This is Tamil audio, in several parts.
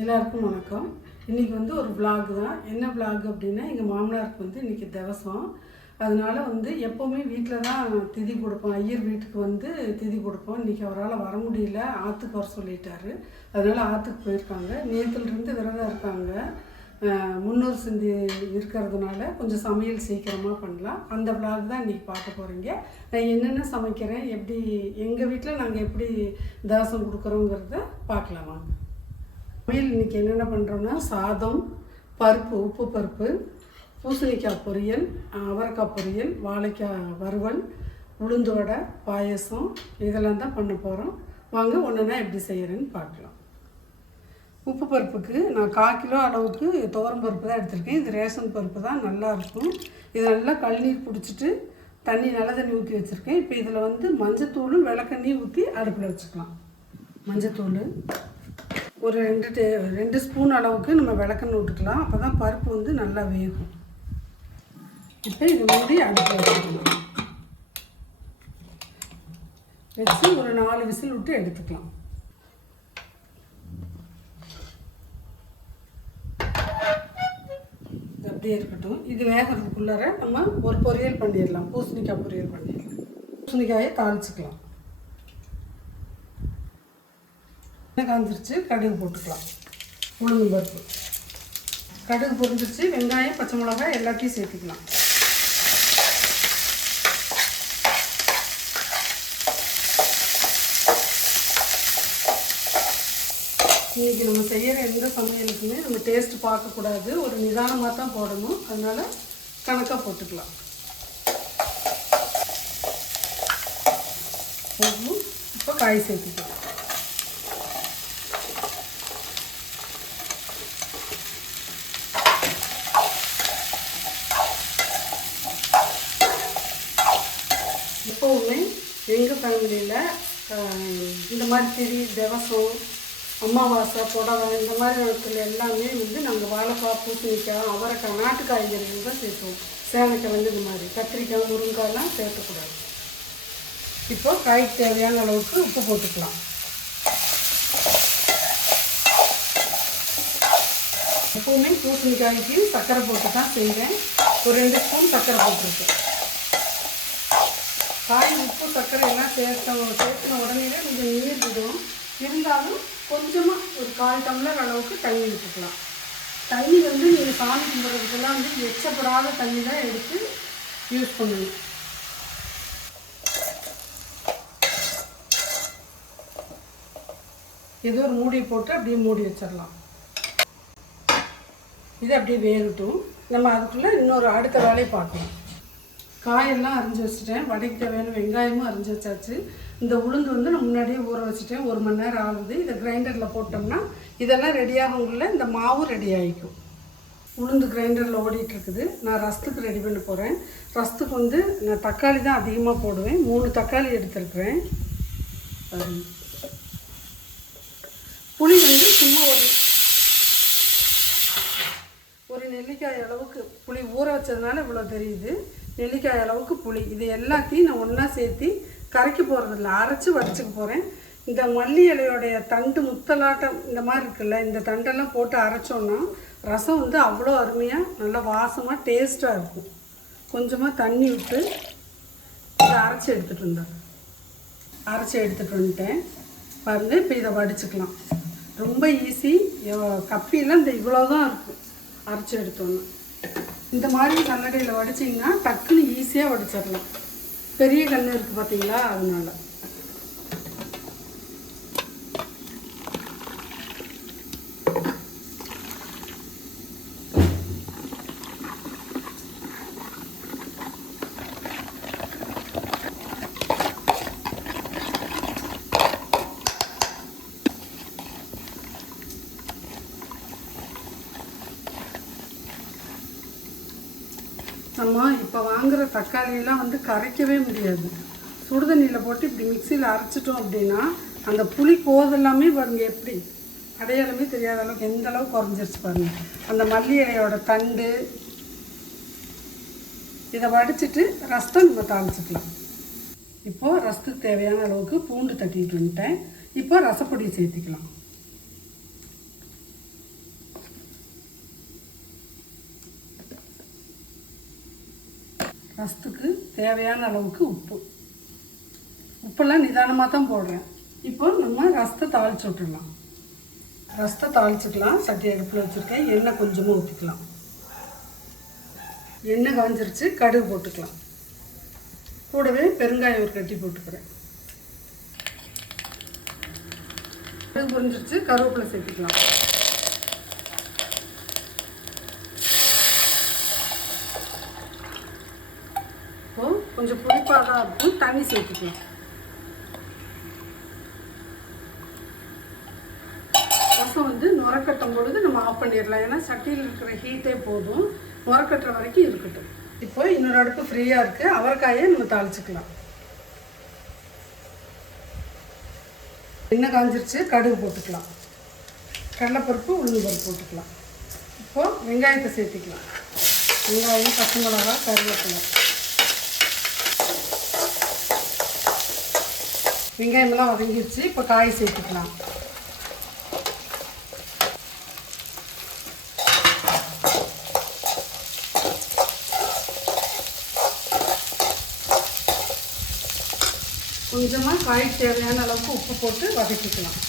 எல்லாருக்கும் வணக்கம். இன்றைக்கி வந்து ஒரு விளாக் தான். என்ன விளாக் அப்படின்னா, எங்கள் மாமனாருக்கு வந்து இன்றைக்கி திவசம். அதனால் வந்து எப்போவுமே வீட்டில் தான் திதி கொடுப்போம். ஐயர் வீட்டுக்கு வந்து திதி கொடுப்போம். இன்றைக்கி அவரால் வர முடியல, ஆற்றுக்கு வர சொல்லிட்டாரு. அதனால் ஆற்றுக்கு போயிருக்காங்க. நேற்றுலேருந்து விரதம் இருக்காங்க. முன்னோர் சிந்தி இருக்கிறதுனால கொஞ்சம் சமையல் சீக்கிரமாக பண்ணலாம். அந்த விளாக் தான் இன்றைக்கி பார்க்க போகிறீங்க. நான் என்னென்ன சமைக்கிறேன், எப்படி எங்கள் வீட்டில் நாங்கள் எப்படி திவசம் கொடுக்குறோங்கிறத பார்க்கலாம் வாங்க. சமையல் இன்றைக்கி என்னென்ன பண்ணுறோன்னா, சாதம், பருப்பு, உப்பு பருப்பு, பூசணிக்காய் பொரியல், அவரைக்காய் பொரியல், வாழைக்காய் வறுவல், உளுந்து வடை, பாயசம் இதெல்லாம் தான் பண்ண போகிறோம். வாங்க ஒன்றுனா எப்படி செய்கிறேன்னு பார்க்கலாம். உப்பு பருப்புக்கு நான் 1/4 கிலோ அளவுக்கு துவரம் பருப்பு தான் எடுத்திருக்கேன். இது ரேஷன் பருப்பு தான், நல்லாயிருக்கும். இது நல்லா கழுநீர் பிடிச்சிட்டு நல்ல தண்ணி ஊற்றி வச்சுருக்கேன். இப்போ இதில் வந்து மஞ்சத்தூளும் விளக்கெண்ணையும் ஊற்றி அடுப்பில் வச்சுக்கலாம். மஞ்சத்தூள் ஒரு 2 ஸ்பூன் அளவுக்கு நம்ம விளக்கெண்ணெய் விட்டுக்கலாம். அப்போ தான் பருப்பு வந்து நல்லா வேகும். இப்போ இது மூடி அடுப்பில் வச்சுக்கலாம். வச்சு ஒரு 4 விசில் விட்டு எடுத்துக்கலாம். இது அப்படியே இருக்கட்டும். இது வேகிறதுக்குள்ளார நம்ம ஒரு பொரியல் பண்ணிடலாம். பூசணிக்காய் பொரியல் பண்ணிடலாம். பூசணிக்காயை தாளிச்சுக்கலாம். காஞ்சிருச்சு, கடுகு போட்டுக்கலாம். உளுந்து பருப்பு, கடுகு பொரிஞ்சிருச்சு. வெங்காயம், பச்சை மிளகாய் எல்லாத்தையும் சேர்த்துக்கலாம். இன்றைக்கி நம்ம செய்கிற எந்த சமையலுக்குமே நம்ம டேஸ்ட் பார்க்கக்கூடாது, ஒரு நிதானமாக தான் போடணும். அதனால் கணக்காக போட்டுக்கலாம். இப்போ காய் சேர்த்துக்கலாம். எப்போவுமே எங்கள் ஃபேமிலியில் இந்த மாதிரி திதி, திவசம், அமாவாசை, புடவை இந்த மாதிரி இடத்துல எல்லாமே வந்து நாங்கள் வாழைக்காய், பூசணிக்காய், அவரைக்காய், நாட்டு காய்கறிகள் தான் சேர்த்துவோம். சேனைக்கிழங்கு இந்த மாதிரி கத்திரிக்காய், முருங்காயெல்லாம் சேர்க்கக்கூடாது. இப்போ காய்க்கு தேவையான அளவுக்கு உப்பு போட்டுக்கலாம். எப்போவுமே பூசணிக்காய்க்கு சர்க்கரை போட்டு தான் செய்வேன். ஒரு 2 ஸ்பூன் சர்க்கரை போட்டிருக்கேன். காய், உப்பு, சர்க்கரை எல்லாம் சேர்த்துன உடனே கொஞ்சம் நீர் விடும். இருந்தாலும் கொஞ்சமாக ஒரு 1/4 டம்ளர் அளவுக்கு தண்ணி விட்டுக்கலாம். தண்ணி வந்து நீங்கள் சாமி கும்பிட்றதுக்கெல்லாம் வந்து எச்சப்படாத தண்ணி தான் எடுத்து யூஸ் பண்ணணும். ஏதோ ஒரு மூடி போட்டு அப்படியே மூடி வச்சிடலாம். இது அப்படியே வேகட்டும். நம்ம அதுக்குள்ளே இன்னொரு அடுத்த வேலையை பார்க்கலாம். காயெல்லாம் அரிஞ்சு வச்சுட்டேன். வடைக்கு தேவையான வெங்காயமும் அரிஞ்சு வச்சாச்சு. இந்த உளுந்து வந்து நான் முன்னாடியே ஊற வச்சுட்டேன். 1 மணி நேரம் ஆகுது. இதை கிரைண்டரில் போட்டோம்னா இதெல்லாம் ரெடியாகக்குள்ள இந்த மாவு ரெடி ஆகிக்கும். உளுந்து கிரைண்டரில் ஓடிட்டுருக்குது. நான் ரசத்துக்கு ரெடி பண்ண போகிறேன். ரசத்துக்கு வந்து நான் தக்காளி தான் அதிகமாக போடுவேன். 3 தக்காளி எடுத்துருக்குறேன். புளி வந்து சும்மா ஒரு நெல்லிக்காய் அளவுக்கு புளி ஊற வச்சதுனால இவ்வளோ தெரியுது. நெல்லிக்காய் அளவுக்கு புளி. இது எல்லாத்தையும் நான் ஒன்றா சேர்த்து கரைக்க போகிறதில்ல, அரைச்சி வடிச்சுக்க போகிறேன். இந்த மல்லி இலையோடைய தண்டு முத்தலாட்டம் இந்த மாதிரி இருக்குல்ல, இந்த தண்டெல்லாம் போட்டு அரைச்சோன்னா ரசம் வந்து அவ்வளோ அருமையாக நல்லா வாசமாக டேஸ்ட்டாக இருக்கும். கொஞ்சமாக தண்ணி விட்டு இதை அரைச்சி எடுத்துகிட்டு வந்துட்டேன் பாருங்கள். இப்போ இதை வடிச்சுக்கலாம். ரொம்ப ஈஸி. கப்பியில் இந்த இவ்வளோ தான் இருக்குது. அரைச்சி எடுத்தோன்னா இந்த மாதிரி கல்லடையில் வடிச்சிங்கன்னா டக்குன்னு ஈஸியாக வடிச்சிடலாம். பெரிய கன்று இருக்குது பார்த்தீங்களா, அதனால. நம்ம இப்போ வாங்குகிற தக்காளியெல்லாம் வந்து கரைக்கவே முடியாது. சுடுதண்ணியில் போட்டு இப்படி மிக்சியில் அரைச்சிட்டோம் அப்படின்னா அந்த புளி கோதெல்லாமே பாருங்கள் எப்படி அடையாளமே தெரியாத அளவுக்கு எந்த அளவுக்கு குறைஞ்சிருச்சு பாருங்கள். அந்த மல்லி இலையோட தண்டு இதை வடிச்சிட்டு ரசத்தை நம்ம தாளிச்சிக்கலாம். இப்போது ரசத்துக்கு தேவையான அளவுக்கு பூண்டு தட்டிட்டு வந்துட்டேன். இப்போ ரசப்பொடி சேர்த்துக்கலாம். ரசத்துக்கு தேவையான அளவுக்கு உப்பெல்லாம் நிதானமாக தான் போடுறேன். இப்போ நம்ம ரசத்தை தாளித்து விட்டுடலாம். ரசத்தை தாளிச்சுக்கலாம். சட்டி அடுப்பில் வச்சுருக்கேன். எண்ணெய் கொஞ்சமாக ஊற்றிக்கலாம். எண்ணெய் காஞ்சிருச்சு. கடுகு போட்டுக்கலாம். கூடவே பெருங்காயம் ஒரு கட்டி போட்டுக்கிறேன். கடுகு பொரிஞ்சிருச்சு. கருவேப்பிலை சேர்த்துக்கலாம். இப்போ கொஞ்சம் புளிப்பாக தான் இருக்கும். தண்ணி சேர்த்துக்கலாம். ரசம் வந்து நுரக்கட்டும் பொழுது நம்ம ஆஃப் பண்ணிடலாம். ஏன்னா சட்டியில் இருக்கிற ஹீட்டே போதும். நுரக்கட்டுற வரைக்கும் இருக்கட்டும். இப்போ இன்னொரு அடுப்பு ஃப்ரீயாக இருக்குது. அவரைக்காயை நம்ம தாளிச்சுக்கலாம். எண்ணெய் காஞ்சிருச்சு. கடுகு போட்டுக்கலாம். கடலைப்பருப்பு உளுந்தம்பருப்பு போட்டுக்கலாம். இப்போது வெங்காயத்தை சேர்த்துக்கலாம். வெங்காயம், பச்சை மிளகாய், கருவேப்பிலை. வெங்காயமெல்லாம் வதங்கிடுச்சு. இப்போ காய் சேர்த்துக்கலாம். கொஞ்சமாக காய்க்கு தேவையான அளவுக்கு உப்பு போட்டு வதக்கிக்கலாம்.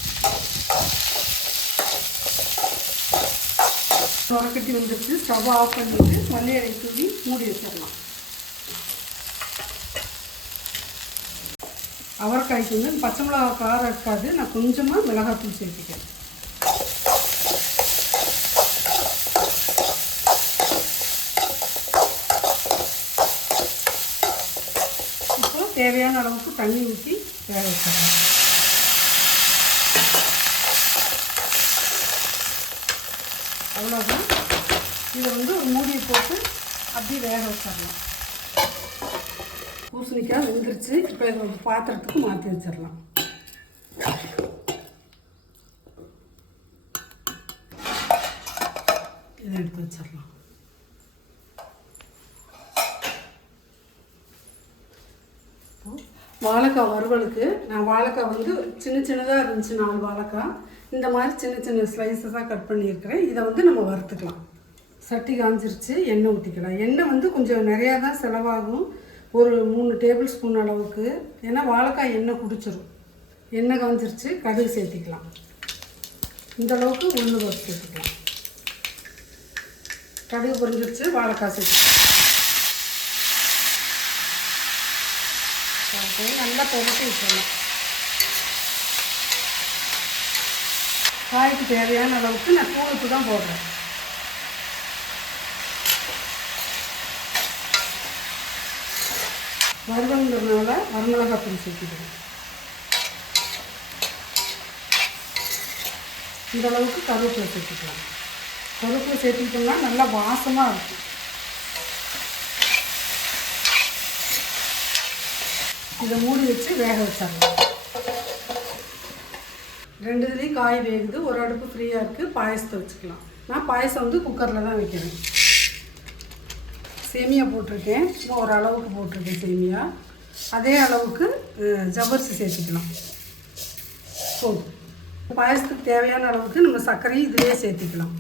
நுரக்கட்டி வந்துடுச்சு. ஸ்டவ் ஆஃப் பண்ணிவிட்டு மல்லி இலை தூவி மூடி வச்சிடலாம். அவரைக்காய்க்கு வந்து பச்சை மிளகா காரம் இருக்காது. நான் கொஞ்சமாக மிளகாத்தூள் சேர்த்துக்கிறேன். இப்போ தேவையான அளவுக்கு தண்ணி ஊற்றி வேக வச்சிடலாம். அவ்வளோதான். இதை வந்து ஒரு மூடியை போட்டு அப்படியே வேக வச்சிடலாம். பூசணிக்காய் வெந்துருச்சு. இப்போ இதை ஒரு பாத்திரத்துக்கு மாற்றி வச்சிடலாம். இதை எடுத்து வச்சிடலாம். வாழைக்காய் வறுவலுக்கு நான் வாழைக்காய் வந்து சின்ன சின்னதாக இருந்துச்சு. 4 வாழைக்காய் இந்த மாதிரி சின்ன சின்ன ஸ்லைஸஸாக கட் பண்ணியிருக்கிறேன். இதை வந்து நம்ம வறுத்துக்கலாம். சட்டி காஞ்சிருச்சு. எண்ணெய் ஊற்றிக்கலாம். எண்ணெய் வந்து கொஞ்சம் நிறையா தான் செலவாகும். ஒரு 3 டேபிள் ஸ்பூன் அளவுக்கு. ஏன்னா வாழைக்காய் எண்ணெய் குடிச்சிடும். எண்ணெய் காஞ்சிருச்சு. கடுகு சேர்த்திக்கலாம். இந்த அளவுக்கு உளுந்து பருப்பு சேர்த்துக்கலாம். கடுகு பொரிஞ்சிருச்சு. வாழைக்காய் சேர்த்துக்கலாம். நல்லா பொரிச்சு வச்சிடலாம். காய்க்கு தேவையான அளவுக்கு நான் தூளுப்பு தான் போடுறேன். வறுவல்ங்கிறதுனால வரமிளகாய் தூள் சேர்த்துக்கிறேன். இந்த அளவுக்கு கருவேப்பிலை சேர்த்துக்கலாம். கருவேப்பிலை சேர்த்துக்கிட்டோம்னா நல்லா வாசமாக இருக்கும். இதை மூடி வச்சு வேக வச்சிடலாம். 2 இதுலேயும் காய் வேகுது. ஒரு அடுப்பு ஃப்ரீயாக இருக்குது. பாயசத்தை வச்சுக்கலாம். நான் பாயசம் வந்து குக்கரில் தான் வைக்கிறேன். சேமியா போட்டிருக்கேன். இன்னும் ஒரு அளவுக்கு போட்டிருக்கேன் சேமியா. அதே அளவுக்கு ஜவ்வரிசி சேர்த்துக்கலாம். போதும். பாயசத்துக்கு தேவையான அளவுக்கு நம்ம சர்க்கரையும் இதிலே சேர்த்துக்கலாம்.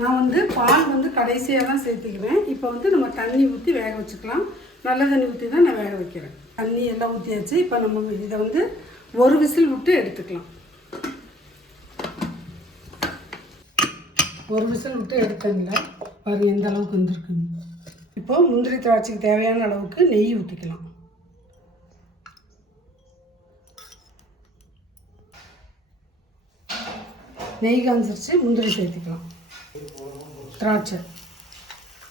நான் வந்து பால் வந்து கடைசியாக தான் சேர்த்துக்குவேன். இப்போ வந்து நம்ம தண்ணி ஊற்றி வேக வச்சுக்கலாம். நல்ல தண்ணி ஊற்றி தான் நான் வேக வைக்கிறேன். தண்ணி எல்லாம் ஊற்றியாச்சு. இப்போ நம்ம இதை வந்து ஒரு விசில் விட்டு எடுத்துக்கலாம். ஒரு விசில் விட்டு எடுத்தீங்களா பாருங்கள் எந்த அளவுக்கு வந்துருக்குன்னு. இப்போ முந்திரி திராட்சைக்கு தேவையான அளவுக்கு நெய் ஊற்றிக்கலாம். நெய் காஞ்சிருச்சு. முந்திரி சேர்த்துக்கலாம். திராட்சை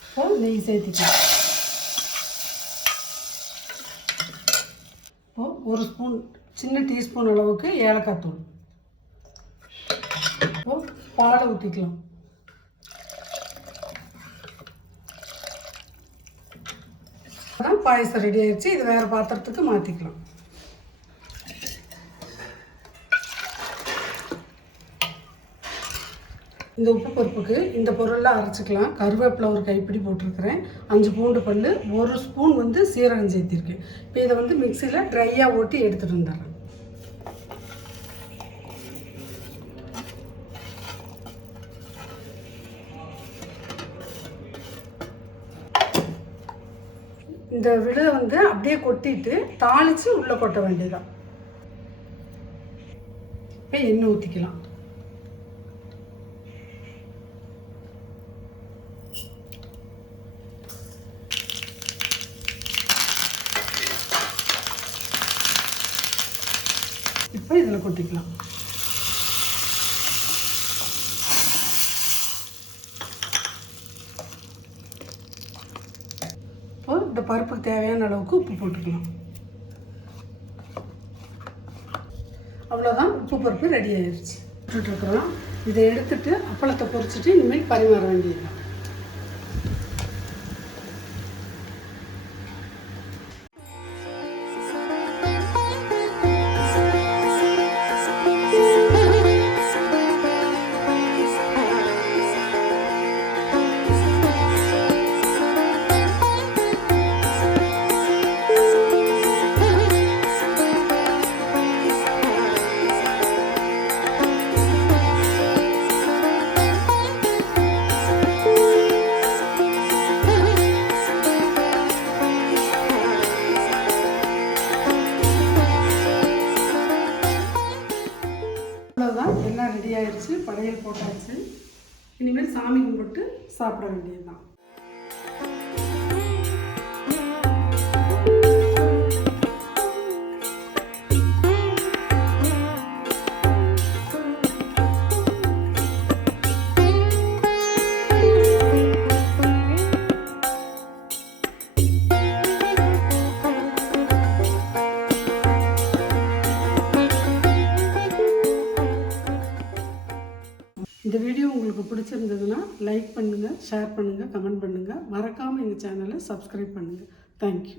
இப்போ நெய் சேர்த்துக்கலாம். இப்போ ஒரு ஸ்பூன் சின்ன டீஸ்பூன் அளவுக்கு ஏலக்காய் தூள். இப்போ பாலை ஊற்றிக்கலாம். அதான் பாயசம் ரெடி ஆயிடுச்சு. இது வேறு பாத்திரத்துக்கு மாற்றிக்கலாம். இந்த உப்பு பருப்புக்கு இந்த பொருளெலாம் அரைச்சிக்கலாம். கருவேப்பிலை ஒரு கைப்பிடி போட்டிருக்கிறேன். 5 பூண்டு பல், 1 ஸ்பூன் வந்து சீரகம் சேர்த்திருக்கேன். இப்போ இதை வந்து மிக்சியில் ட்ரையாக ஓட்டி எடுத்துகிட்டு வந்துடுறேன். இந்த விழுதை வந்து அப்படியே கொட்டிட்டு தாளித்து உள்ளே கொட்ட வேண்டியதான். இப்போ எண்ணெய் ஊற்றிக்கலாம். இப்போ இதில் கொட்டிக்கலாம். இப்போ இந்த பருப்புக்கு தேவையான அளவுக்கு உப்பு போட்டுக்கலாம். அவ்வளோதான், உப்பு பருப்பு ரெடி ஆயிடுச்சு. விட்டுட்டுருக்குறோம். இதை எடுத்துட்டு அப்பளத்தை பொரிச்சிட்டு இனிமேல் பரிமாற வேண்டியதுதான். அவ்வளோதான், எல்லாம் ரெடி ஆயிடுச்சு. படையல் போட்டாச்சு. இனிமேல் சாமி கும்பிட்டு சாப்பிட வேண்டியதுதான். இந்த வீடியோ உங்களுக்கு பிடிச்சிருந்ததுன்னா லைக் பண்ணுங்கள், ஷேர் பண்ணுங்கள், கமெண்ட் பண்ணுங்கள். மறக்காமல் எங்கள் சேனலை சப்ஸ்கிரைப் பண்ணுங்கள். தேங்க்யூ.